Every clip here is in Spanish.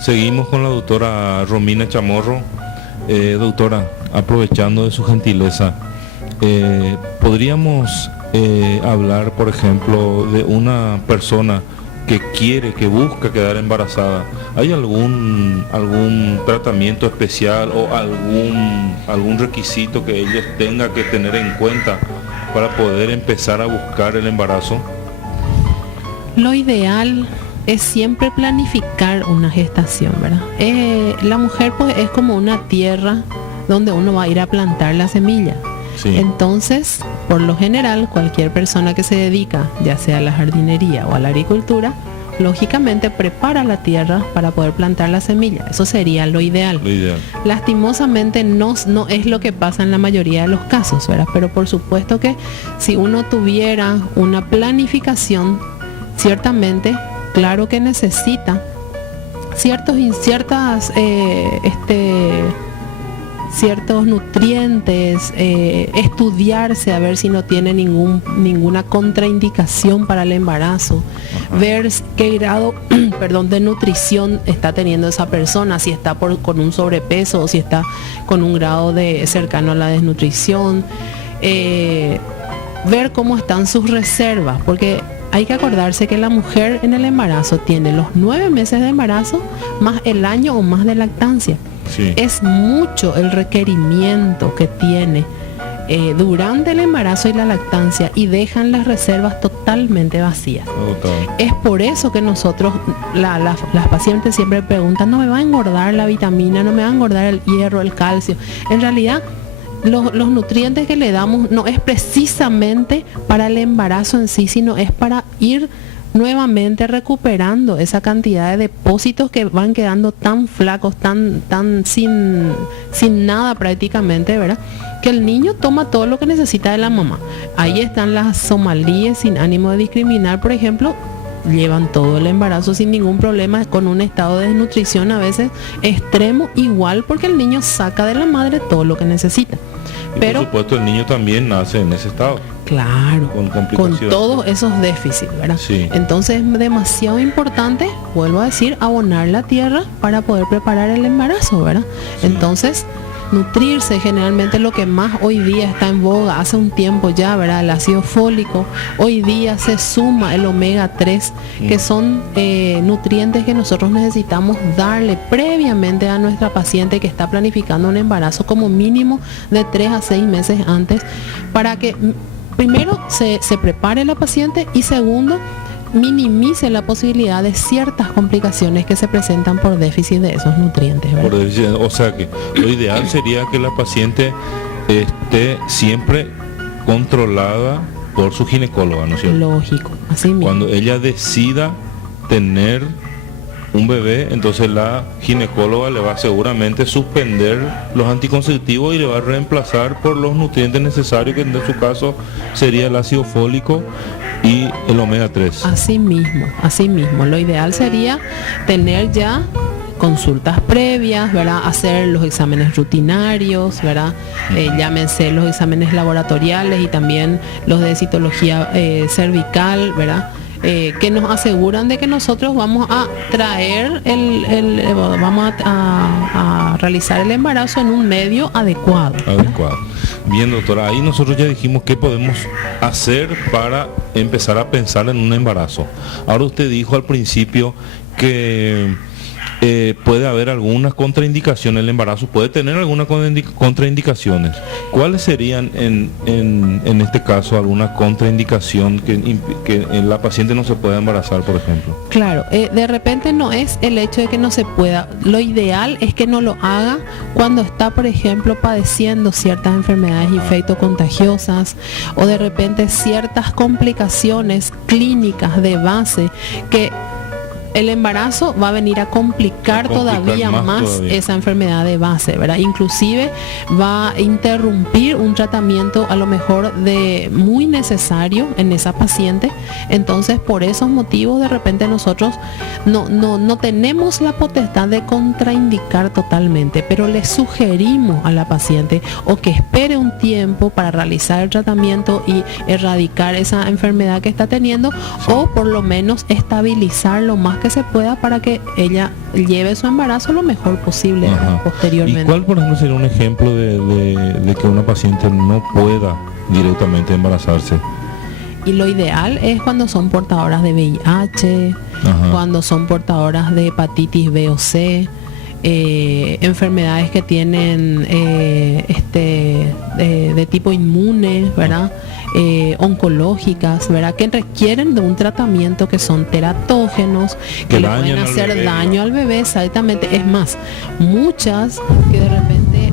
Seguimos con la doctora Romina Chamorro. Doctora, aprovechando de su gentileza, ¿podríamos hablar, por ejemplo, de una persona que busca quedar embarazada? ¿Hay algún tratamiento especial o algún requisito que ellos tengan que tener en cuenta para poder empezar a buscar el embarazo? Lo ideal es siempre planificar una gestación, ¿verdad? La mujer pues es como una tierra donde uno va a ir a plantar la semilla. Sí. Entonces, por lo general, cualquier persona que se dedica, ya sea a la jardinería o a la agricultura, lógicamente prepara la tierra para poder plantar la semilla. Eso sería lo ideal. Lastimosamente no es lo que pasa en la mayoría de los casos, ¿verdad? Pero por supuesto que si uno tuviera una planificación, ciertamente, claro que necesita ciertos nutrientes, estudiarse a ver si no tiene ninguna contraindicación para el embarazo, ver qué grado de nutrición está teniendo esa persona, si está con un sobrepeso o si está con un grado cercano a la desnutrición, ver cómo están sus reservas, porque hay que acordarse que la mujer en el embarazo tiene los 9 meses de embarazo más el año o más de lactancia. Sí. Es mucho el requerimiento que tiene durante el embarazo y la lactancia, y dejan las reservas totalmente vacías. Es por eso que nosotros, las pacientes siempre preguntan: ¿no me va a engordar la vitamina? ¿No me va a engordar el hierro, el calcio? En realidad, los nutrientes que le damos no es precisamente para el embarazo en sí, sino es para ir nuevamente recuperando esa cantidad de depósitos que van quedando tan flacos, tan sin nada prácticamente, ¿verdad? Que el niño toma todo lo que necesita de la mamá. Ahí están las somalíes, sin ánimo de discriminar, por ejemplo, llevan todo el embarazo sin ningún problema, con un estado de desnutrición a veces extremo, igual porque el niño saca de la madre todo lo que necesita. Pero por supuesto el niño también nace en ese estado. Claro, con todos esos déficits, ¿verdad? Sí. Entonces es demasiado importante, vuelvo a decir, abonar la tierra para poder preparar el embarazo, ¿verdad? Sí. Entonces, nutrirse, generalmente lo que más hoy día está en boga, hace un tiempo ya, ¿verdad? El ácido fólico. Hoy día se suma el omega 3, que son nutrientes que nosotros necesitamos darle previamente a nuestra paciente que está planificando un embarazo, como mínimo de 3 a 6 meses antes, para que primero se prepare la paciente, y segundo, minimice la posibilidad de ciertas complicaciones que se presentan por déficit de esos nutrientes, ¿verdad? O sea que lo ideal sería que la paciente esté siempre controlada por su ginecóloga, ¿no es cierto? Lógico, así mismo. Cuando ella decida tener un bebé, entonces la ginecóloga le va a seguramente suspender los anticonceptivos y le va a reemplazar por los nutrientes necesarios, que en su caso sería el ácido fólico y el omega 3. Así mismo. Lo ideal sería tener ya consultas previas, ¿verdad? Hacer los exámenes rutinarios, ¿verdad? Llámense los exámenes laboratoriales y también los de citología cervical, ¿verdad? Que nos aseguran de que nosotros vamos a traer vamos a realizar el embarazo en un medio adecuado. Bien, doctora, ahí nosotros ya dijimos qué podemos hacer para empezar a pensar en un embarazo. Ahora usted dijo al principio que puede haber algunas contraindicaciones, el embarazo puede tener algunas contraindicaciones. ¿Cuáles serían en este caso alguna contraindicación que la paciente no se pueda embarazar, por ejemplo? Claro, de repente no es el hecho de que no se pueda. Lo ideal es que no lo haga cuando está, por ejemplo, padeciendo ciertas enfermedades infectocontagiosas, o de repente ciertas complicaciones clínicas de base que el embarazo va a venir a complicar todavía más esa enfermedad de base, ¿verdad? Inclusive va a interrumpir un tratamiento a lo mejor muy necesario en esa paciente. Entonces, por esos motivos, de repente nosotros no tenemos la potestad de contraindicar totalmente, pero le sugerimos a la paciente o que espere un tiempo para realizar el tratamiento y erradicar esa enfermedad que está teniendo, o por lo menos estabilizar lo más que que se pueda para que ella lleve su embarazo lo mejor posible posteriormente. ¿Y cuál, por ejemplo, sería un ejemplo de que una paciente no pueda directamente embarazarse? Y lo ideal es cuando son portadoras de VIH, cuando son portadoras de hepatitis B o C, enfermedades que tienen de tipo inmune, ¿verdad? Oncológicas, ¿verdad? Que requieren de un tratamiento, que son teratógenos, que le pueden hacer daño al bebé, exactamente. Es más, muchas que de repente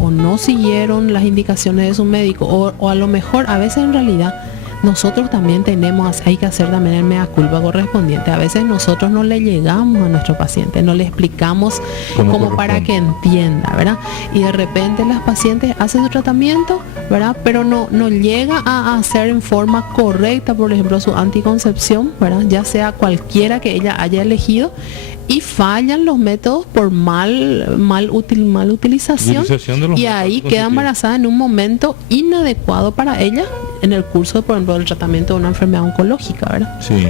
o no siguieron las indicaciones de su médico, o a lo mejor a veces en realidad nosotros también hay que hacer también el mea culpa correspondiente. A veces nosotros no le llegamos a nuestro paciente, no le explicamos como para que entienda, ¿verdad? Y de repente las pacientes hacen su tratamiento, ¿verdad? Pero no llega a hacer en forma correcta, por ejemplo, su anticoncepción, ¿verdad? Ya sea cualquiera que ella haya elegido, y fallan los métodos por mal utilización y ahí queda embarazada en un momento inadecuado para ella en el curso, por ejemplo, del tratamiento de una enfermedad oncológica, ¿verdad? Sí.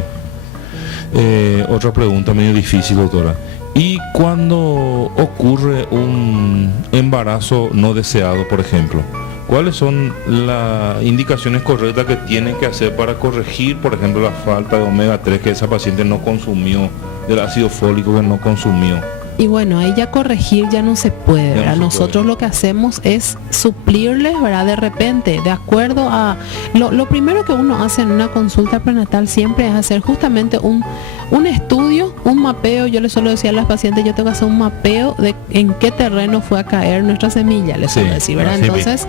Otra pregunta medio difícil, doctora. ¿Y cuando ocurre un embarazo no deseado, por ejemplo? ¿Cuáles son las indicaciones correctas que tienen que hacer para corregir, por ejemplo, la falta de omega 3 que esa paciente no consumió, del ácido fólico que no consumió? Y bueno, ahí ya corregir ya no se puede, ¿verdad? Nosotros lo que hacemos es suplirles, ¿verdad? De repente, de acuerdo a... Lo primero que uno hace en una consulta prenatal siempre es hacer justamente un estudio, un mapeo. Yo le suelo decir a las pacientes, yo tengo que hacer un mapeo de en qué terreno fue a caer nuestra semilla, les suelo decir, ¿verdad? Entonces,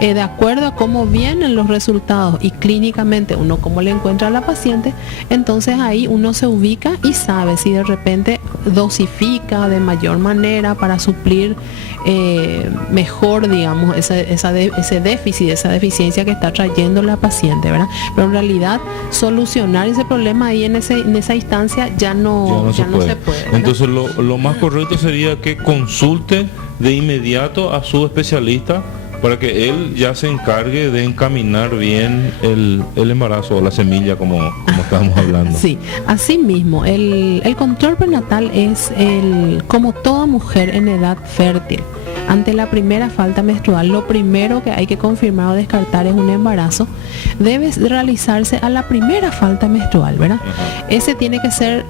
de acuerdo a cómo vienen los resultados y clínicamente uno cómo le encuentra a la paciente, entonces ahí uno se ubica y sabe si de repente dosifica de mayor manera para suplir mejor, digamos, ese déficit, esa deficiencia que está trayendo la paciente, ¿verdad? Pero en realidad solucionar ese problema ahí en esa instancia ya no se puede. Entonces lo más correcto sería que consulte de inmediato a su especialista para que él ya se encargue de encaminar bien el embarazo o la semilla, como estábamos hablando. Sí, así mismo, el control prenatal es como toda mujer en edad fértil. Ante la primera falta menstrual, lo primero que hay que confirmar o descartar es un embarazo. Debe realizarse a la primera falta menstrual, ¿verdad? Ese tiene que ser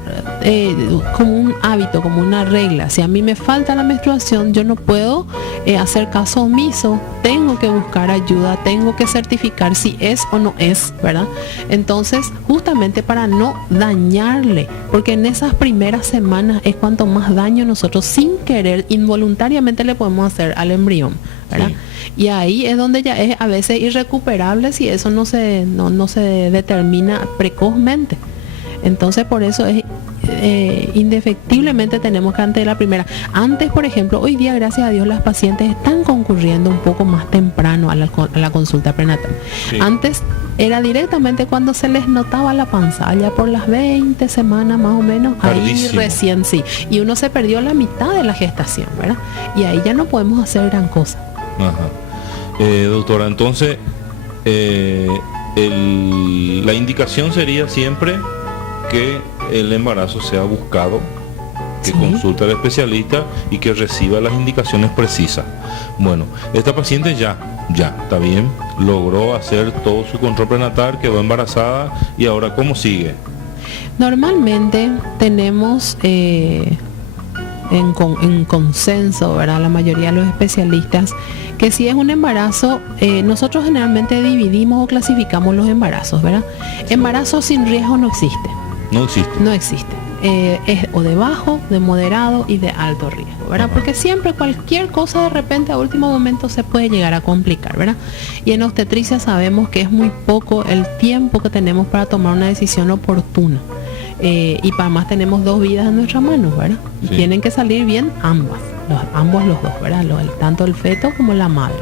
como un hábito, como una regla. Si a mí me falta la menstruación, yo no puedo hacer caso omiso. Tengo que buscar ayuda, tengo que certificar si es o no es, ¿verdad? Entonces, justamente para no dañarle, porque en esas primeras semanas es cuanto más daño nosotros sin querer, involuntariamente le podemos hacer al embrión, ¿verdad? Sí. Y ahí es donde ya es a veces irrecuperable si eso no se determina precozmente. Entonces, por eso es indefectiblemente tenemos que antes de la primera. Antes, por ejemplo, hoy día, gracias a Dios, las pacientes están concurriendo un poco más temprano a la consulta prenatal. Sí. Antes era directamente cuando se les notaba la panza, ya por las 20 semanas más o menos, ahí recién sí. Y uno se perdió la mitad de la gestación, ¿verdad? Y ahí ya no podemos hacer gran cosa. Doctora, entonces, la indicación sería siempre que el embarazo sea buscado, que consulte al especialista y que reciba las indicaciones precisas. Bueno, esta paciente ya está bien, logró hacer todo su control prenatal, quedó embarazada, y ahora ¿cómo sigue? Normalmente tenemos en consenso, ¿verdad?, la mayoría de los especialistas, que si es un embarazo, nosotros generalmente dividimos o clasificamos los embarazos, ¿verdad? Embarazo sin riesgo no existe. No existe. Es o de bajo, de moderado y de alto riesgo, ¿verdad? Porque siempre cualquier cosa de repente a último momento se puede llegar a complicar, ¿verdad? Y en obstetricia sabemos que es muy poco el tiempo que tenemos para tomar una decisión oportuna. Y para más tenemos 2 vidas en nuestras manos, ¿verdad? Sí. Tienen que salir bien ambos los dos, ¿verdad? Tanto el feto como la madre.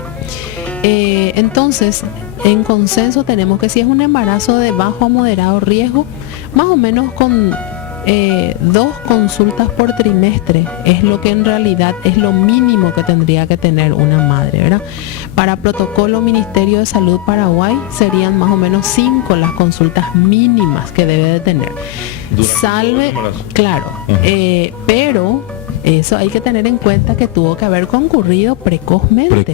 Entonces, en consenso tenemos que si es un embarazo de bajo a moderado riesgo, más o menos con 2 consultas por trimestre es lo que en realidad es lo mínimo que tendría que tener una madre, ¿verdad? Para protocolo Ministerio de Salud Paraguay serían más o menos 5 las consultas mínimas que debe de tener. Salve, claro, pero eso hay que tener en cuenta que tuvo que haber concurrido precozmente.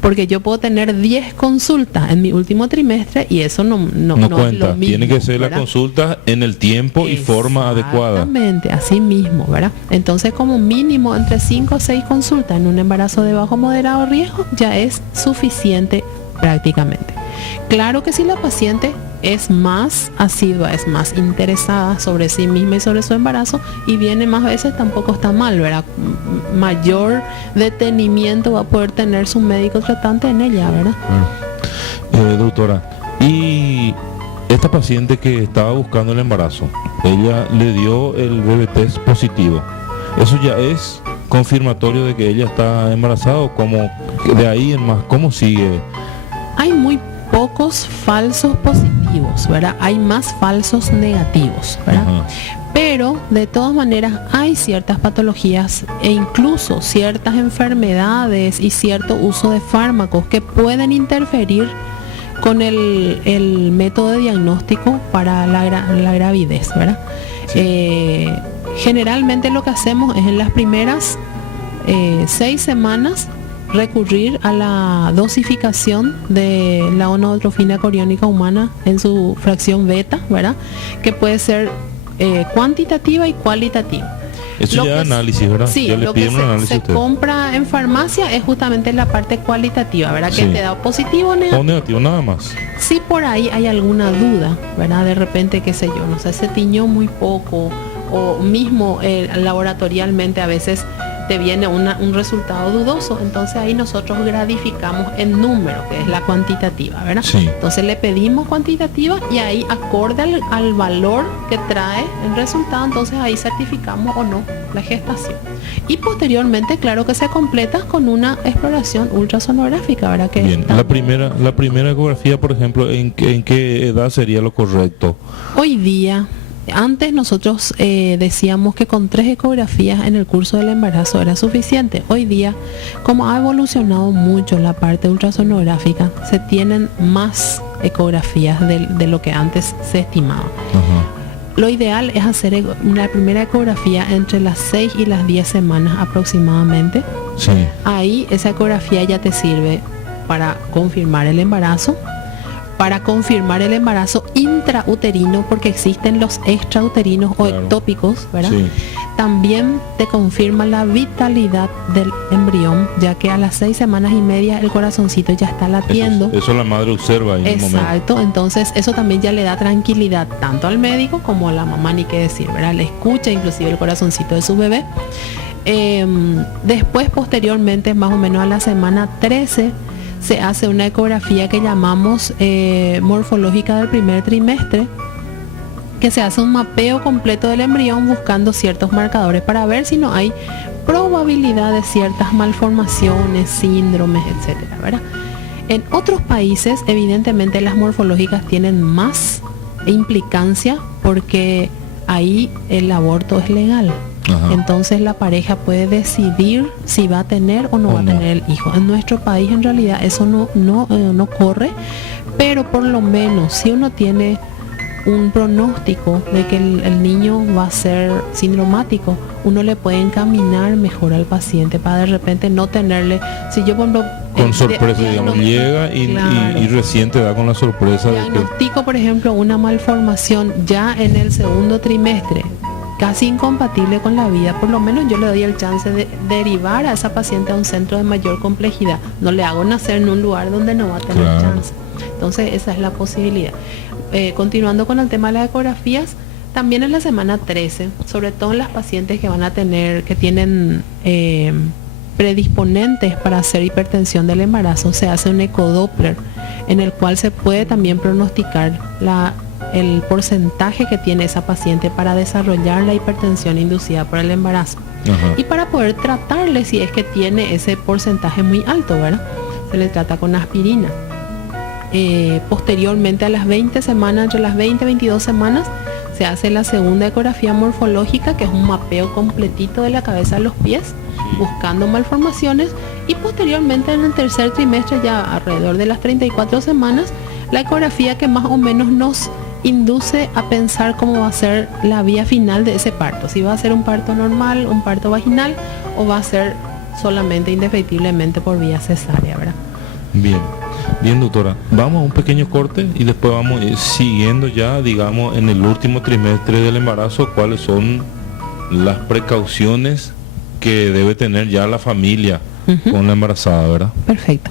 Porque yo puedo tener 10 consultas en mi último trimestre y eso no cuenta. Es lo mismo, tiene que ser, ¿verdad?, la consulta en el tiempo y forma adecuada. Exactamente, así mismo, ¿verdad? Entonces, como mínimo entre 5 o 6 consultas en un embarazo de bajo moderado riesgo ya es suficiente prácticamente. Claro que si la paciente es más asidua, es más interesada sobre sí misma y sobre su embarazo y viene más veces, tampoco está mal, ¿verdad? Mayor detenimiento va a poder tener su médico tratante en ella, ¿verdad? Doctora, y esta paciente que estaba buscando el embarazo, ella le dio el BB-test positivo. ¿Eso ya es confirmatorio de que ella está embarazada o como de ahí en más, cómo sigue? Hay muy pocos falsos positivos, ¿verdad? Hay más falsos negativos, ¿verdad? Pero de todas maneras hay ciertas patologías e incluso ciertas enfermedades y cierto uso de fármacos que pueden interferir con el método de diagnóstico para la gravidez, ¿verdad? Sí. Generalmente lo que hacemos es en las primeras 6 semanas recurrir a la dosificación de la gonadotrofina coriónica humana en su fracción beta, ¿verdad? Que puede ser cuantitativa y cualitativa. Eso ya es análisis, ¿verdad? Sí, ya lo que se compra en farmacia es justamente la parte cualitativa, ¿verdad? Sí. Que te da positivo o negativo. O negativo, nada más. Si por ahí hay alguna duda, ¿verdad? De repente, qué sé yo, no sé, se tiñó muy poco o mismo laboratorialmente a veces te viene un resultado dudoso, entonces ahí nosotros gradificamos el número, que es la cuantitativa, ¿verdad? Sí. Entonces le pedimos cuantitativa y ahí acorde al valor que trae el resultado, entonces ahí certificamos o no la gestación. Y posteriormente, claro que se completa con una exploración ultrasonográfica, ¿verdad? Que bien, la primera ecografía, por ejemplo, ¿en qué edad sería lo correcto? Hoy día, antes nosotros decíamos que con 3 ecografías en el curso del embarazo era suficiente. Hoy día, como ha evolucionado mucho la parte ultrasonográfica, se tienen más ecografías de lo que antes se estimaba. Lo ideal es hacer una primera ecografía entre las 6 y las 10 semanas aproximadamente. Sí. Ahí esa ecografía ya te sirve para confirmar el embarazo, para confirmar el embarazo intrauterino, porque existen los extrauterinos, claro, o ectópicos, ¿verdad? Sí. También te confirma la vitalidad del embrión, ya que a las 6 semanas y media el corazoncito ya está latiendo. Eso la madre observa en un momento. Exacto, entonces eso también ya le da tranquilidad tanto al médico como a la mamá, ni qué decir, ¿verdad? Le escucha inclusive el corazoncito de su bebé. Después, posteriormente, más o menos a la semana 13, se hace una ecografía que llamamos morfológica del primer trimestre, que se hace un mapeo completo del embrión buscando ciertos marcadores para ver si no hay probabilidad de ciertas malformaciones, síndromes, etcétera, ¿verdad? En otros países, evidentemente, las morfológicas tienen más implicancia porque ahí el aborto es legal. Ajá. Entonces la pareja puede decidir si va a tener o no va a tener el hijo. En nuestro país en realidad eso no corre, pero por lo menos si uno tiene un pronóstico de que el niño va a ser sindromático, uno le puede encaminar mejor al paciente para de repente no tenerle, si yo por ejemplo con sorpresa, digamos, llega claro, y recién te da con la sorpresa diagnostico, por ejemplo, una malformación ya en el segundo trimestre, casi incompatible con la vida, por lo menos yo le doy el chance de derivar a esa paciente a un centro de mayor complejidad. No le hago nacer en un lugar donde no va a tener claro, chance. Entonces esa es la posibilidad. Continuando con el tema de las ecografías, también en la semana 13, sobre todo en las pacientes que tienen predisponentes para hacer hipertensión del embarazo, se hace un ecodoppler en el cual se puede también pronosticar el porcentaje que tiene esa paciente para desarrollar la hipertensión inducida por el embarazo. Ajá. Y para poder tratarle si es que tiene ese porcentaje muy alto, ¿verdad? Se le trata con aspirina. Posteriormente a las 20 semanas, entre las 20 y 22 semanas, se hace la segunda ecografía morfológica, que es un mapeo completito de la cabeza a los pies, buscando malformaciones, y posteriormente en el tercer trimestre, ya alrededor de las 34 semanas, la ecografía que más o menos nos induce a pensar cómo va a ser la vía final de ese parto, si va a ser un parto normal, un parto vaginal, o va a ser solamente indefectiblemente por vía cesárea, ¿verdad? Bien, doctora, vamos a un pequeño corte y después vamos a ir siguiendo ya, digamos, en el último trimestre del embarazo, cuáles son las precauciones que debe tener ya la familia con la embarazada, ¿verdad? Perfecto.